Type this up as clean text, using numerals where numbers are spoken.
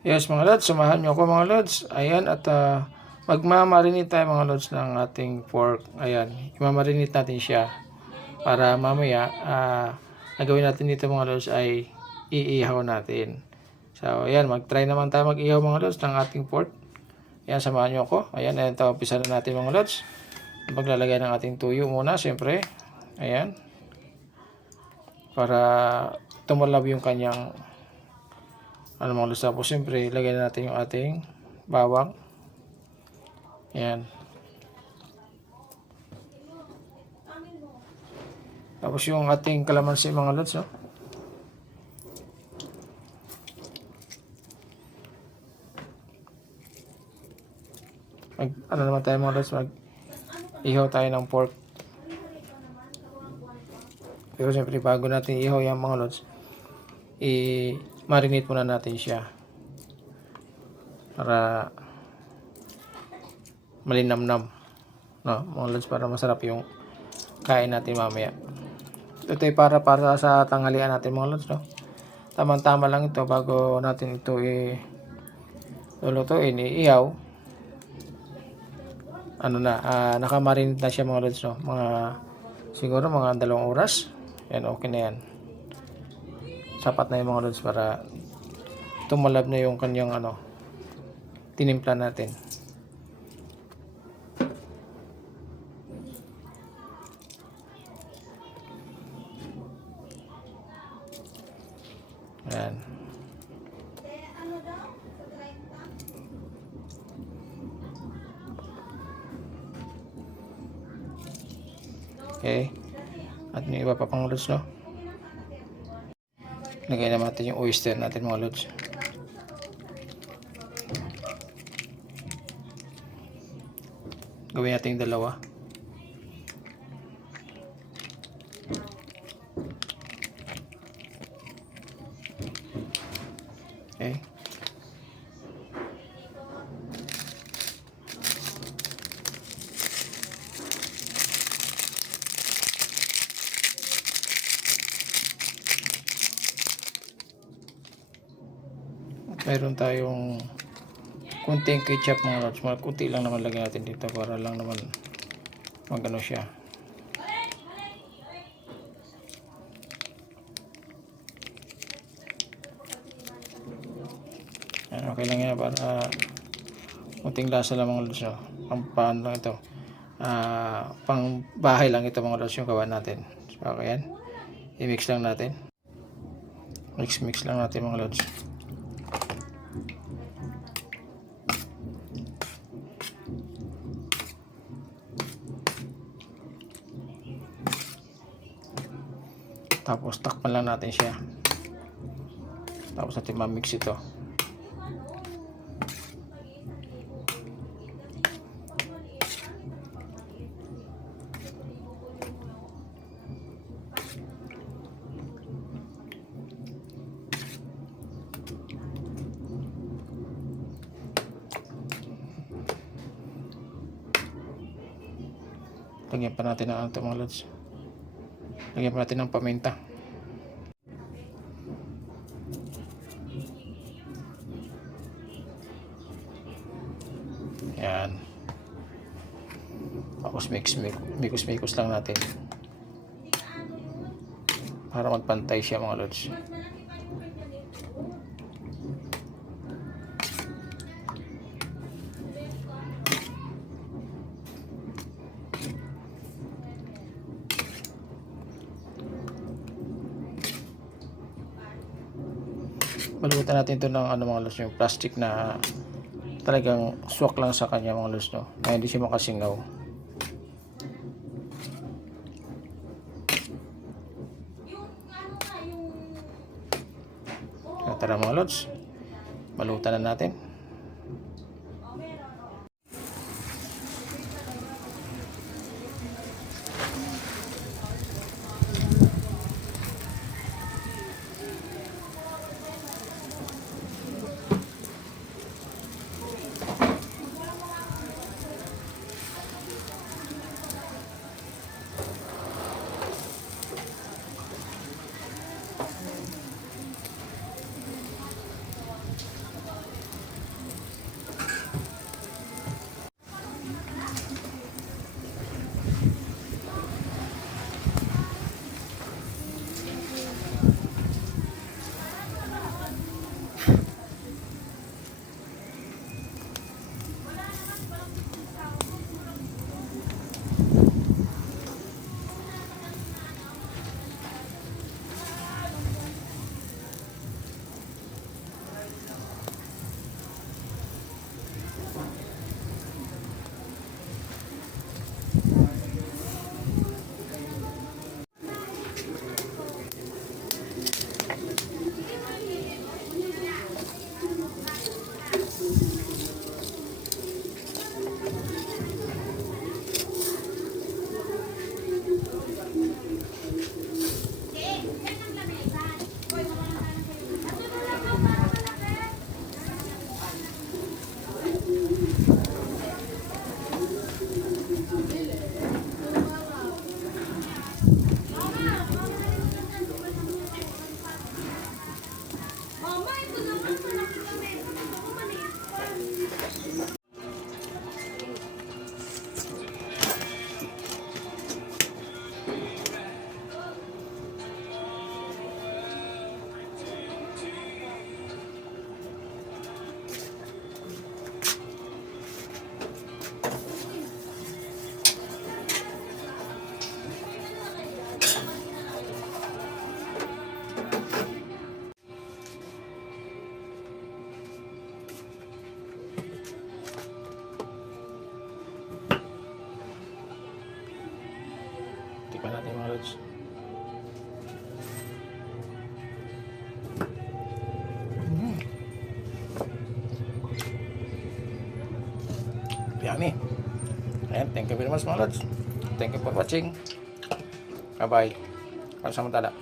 Yes mga lods, samahan nyo ako mga lods. Ayan, at magmamarinate tayo mga lods ng ating pork. Ayan, imamarinate natin siya para mamaya nagawin natin dito mga lods ay iihaw natin. So ayan, mag-try naman tayo mag-ihaw mga lods ng ating pork. Ayan, samahan nyo ako. Ayan, ito, umpisa na natin mga lods. Paglalagay ng ating tuyo muna, siyempre. Ayan, para tumalab yung kanyang mga lods. Tapos siyempre, ilagay na natin yung ating bawang. Ayan. Tapos yung ating kalamansi mga lods, no? Ano naman tayo mga lods, mag-ihaw tayo ng pork. Pero siyempre, bago natin ihaw yung mga lods, i-marinate muna natin siya para malinamnam, no mga lods, para masarap yung kain natin mamaya. Ito ay para sa tanghalian natin mga lods, no? Tamang-tama lang ito bago natin ito lulutuin, iihaw. Nakamarinate na siya mga lods, no? Siguro mga 2 oras. Yan, okay na yan. Sapat na yung mga lods para tumalab na yung kanyang tinimpla natin. Yan. Okay. At may iba pa pang lods, no? Lagay naman natin yung oyster natin mga lods. Gawin natin 2. Okay. Mayroon tayong kunting ketchup mga lods. Kunti lang naman lagyan natin dito para lang naman magano siya. Okay lang yan para kunting lasa lang mga lods, no? Paano lang ito, pang bahay lang ito mga lods yung gawa natin. So okay, yan, i-mix lang natin, mix lang natin mga lods. Tapos takpan lang natin siya. Tapos natin ma-mix ito. Lagyan pa natin ng mga lods. Lagyan pa natin ng paminta. Yan. Tapos mikos lang natin para magpantay siya mga lods. Balutan natin ito ng mga lods, yung plastic na talagang swak lang sa kanya mga lods, no? Na hindi siya makasingaw. Tara mga lods, balutan na natin. Tikman natin mga lods. Yummy. Ayan, thank you very much mga lods. Thank you for watching. Bye-bye. Pansamantala.